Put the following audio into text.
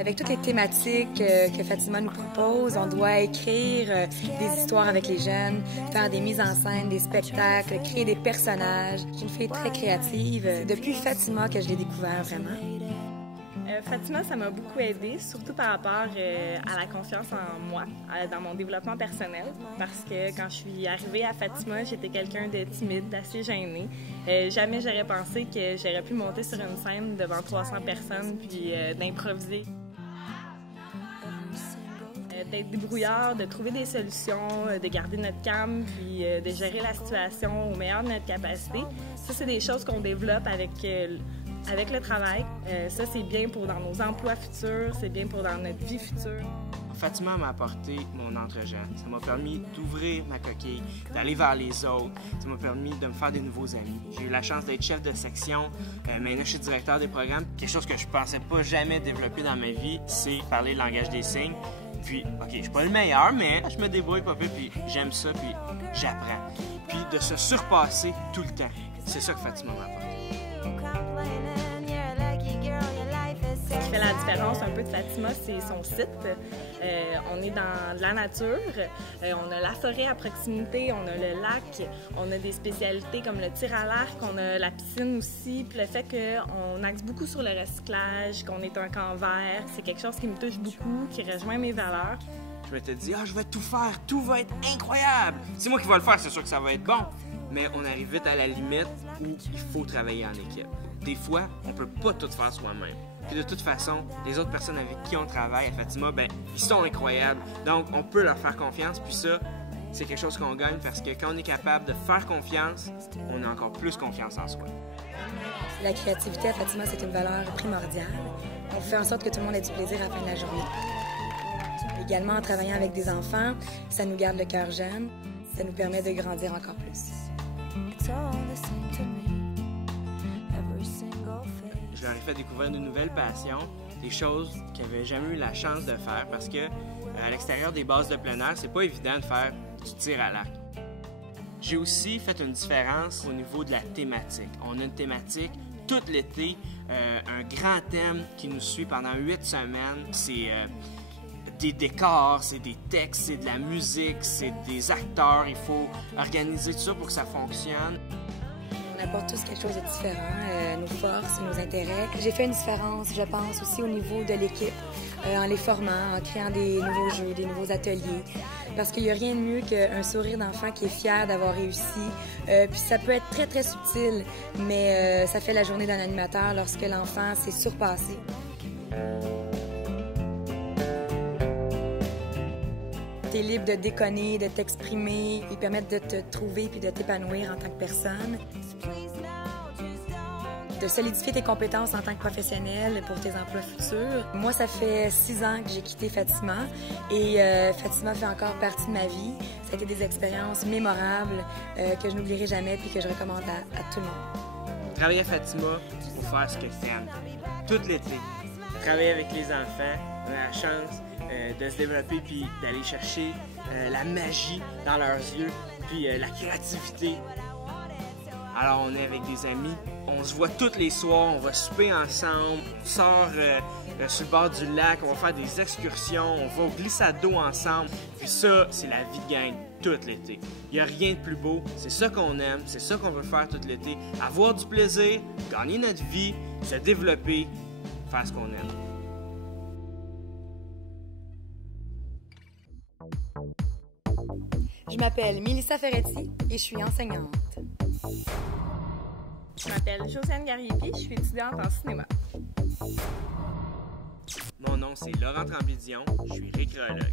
Avec toutes les thématiques que Fatima nous propose, on doit écrire des histoires avec les jeunes, faire des mises en scène, des spectacles, créer des personnages. Je suis une fille très créative. Depuis Fatima que je l'ai découvert vraiment. Fatima, ça m'a beaucoup aidée, surtout par rapport à la confiance en moi, dans mon développement personnel. Parce que quand je suis arrivée à Fatima, j'étais quelqu'un de timide, d'assez gêné. Jamais j'aurais pensé que j'aurais pu monter sur une scène devant 300 personnes puis d'improviser. D'être débrouillard, de trouver des solutions, de garder notre calme, puis de gérer la situation au meilleur de notre capacité. Ça, c'est des choses qu'on développe avec le travail. Ça, c'est bien pour dans nos emplois futurs, c'est bien pour dans notre vie future. Fatima m'a apporté mon entre-jeune. Ça m'a permis d'ouvrir ma coquille, d'aller vers les autres. Ça m'a permis de me faire des nouveaux amis. J'ai eu la chance d'être chef de section. Maintenant, je suis directeur des programmes. Quelque chose que je pensais pas jamais développer dans ma vie, c'est parler le langage des signes. Puis, OK, je suis pas le meilleur, mais je me débrouille pas peu, puis j'aime ça, puis j'apprends. Puis de se surpasser tout le temps. C'est ça que Fatima m'a apporté. Ce qui fait la différence un peu de Fatima, c'est son site. On est dans de la nature, on a la forêt à proximité, on a le lac, on a des spécialités comme le tir à l'arc, on a la piscine aussi. Puis le fait qu'on axe beaucoup sur le recyclage, qu'on est un camp vert, c'est quelque chose qui me touche beaucoup, qui rejoint mes valeurs. Je m'étais dit, je vais tout faire, tout va être incroyable. C'est moi qui vais le faire, c'est sûr que ça va être bon. Mais on arrive vite à la limite où il faut travailler en équipe. Des fois, on peut pas tout faire soi-même. Puis de toute façon, les autres personnes avec qui on travaille à Fatima, ils sont incroyables. Donc, on peut leur faire confiance. Puis ça, c'est quelque chose qu'on gagne parce que quand on est capable de faire confiance, on a encore plus confiance en soi. La créativité à Fatima, c'est une valeur primordiale. On fait en sorte que tout le monde ait du plaisir à la fin de la journée. Également, en travaillant avec des enfants, ça nous garde le cœur jeune. Ça nous permet de grandir encore plus. Je leur ai fait découvrir de nouvelles passions, des choses qu'ils n'avaient jamais eu la chance de faire parce que à l'extérieur des bases de plein air, c'est pas évident de faire du tir à l'arc. J'ai aussi fait une différence au niveau de la thématique. On a une thématique tout l'été, un grand thème qui nous suit pendant 8 semaines. C'est des décors, c'est des textes, c'est de la musique, c'est des acteurs. Il faut organiser tout ça pour que ça fonctionne. On apporte tous quelque chose de différent, nos forces, nos intérêts. J'ai fait une différence, je pense, aussi au niveau de l'équipe, en les formant, en créant des nouveaux jeux, des nouveaux ateliers. Parce qu'il n'y a rien de mieux qu'un sourire d'enfant qui est fier d'avoir réussi. Puis ça peut être très, très subtil, mais ça fait la journée d'un animateur lorsque l'enfant s'est surpassé. Tu es libre de déconner, de t'exprimer. Ils permettent de te trouver puis de t'épanouir en tant que personne. De solidifier tes compétences en tant que professionnel pour tes emplois futurs. Moi, ça fait 6 ans que j'ai quitté Fatima et Fatima fait encore partie de ma vie. Ça a été des expériences mémorables que je n'oublierai jamais puis que je recommande à tout le monde. Travailler à Fatima pour faire ce que tu aimes. Tout l'été. Travailler avec les enfants, on a la chance de se développer puis d'aller chercher la magie dans leurs yeux puis la créativité. Alors on est avec des amis, on se voit tous les soirs, on va souper ensemble, on sort sur le bord du lac, on va faire des excursions, on va au glissade d'eau ensemble. Puis ça, c'est la vie de gang tout l'été. Il n'y a rien de plus beau, c'est ça qu'on aime, c'est ça qu'on veut faire tout l'été. Avoir du plaisir, gagner notre vie, se développer, faire ce qu'on aime. Je m'appelle Mélissa Ferretti et je suis enseignante. Je m'appelle Josiane Gariepi, je suis étudiante en cinéma. Mon nom, c'est Laurent Tremblay-Dion, je suis récréologue.